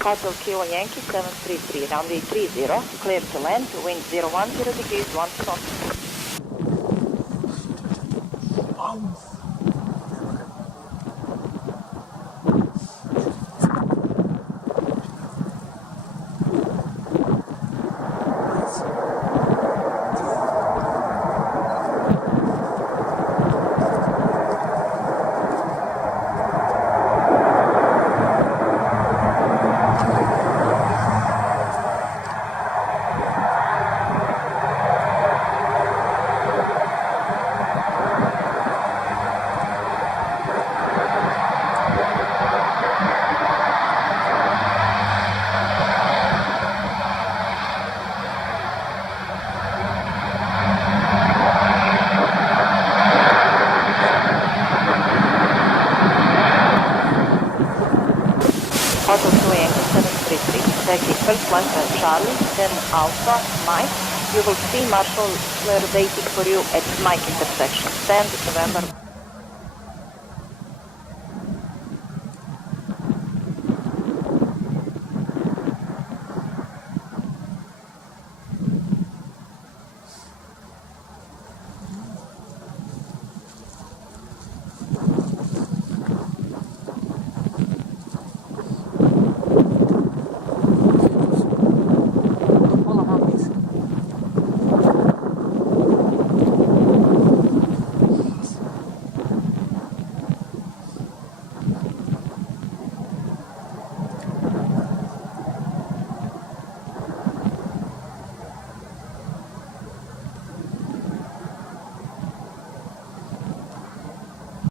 Hotel Kilo Yankee 733, runway 30, clear to land, wind 010 degrees, 1 knot. Hotel Kilo Yankee 733, taxi first flight at Charlie, then Alpha, Mike. You will see Marshal waiting for you at Mike intersection, 10th November.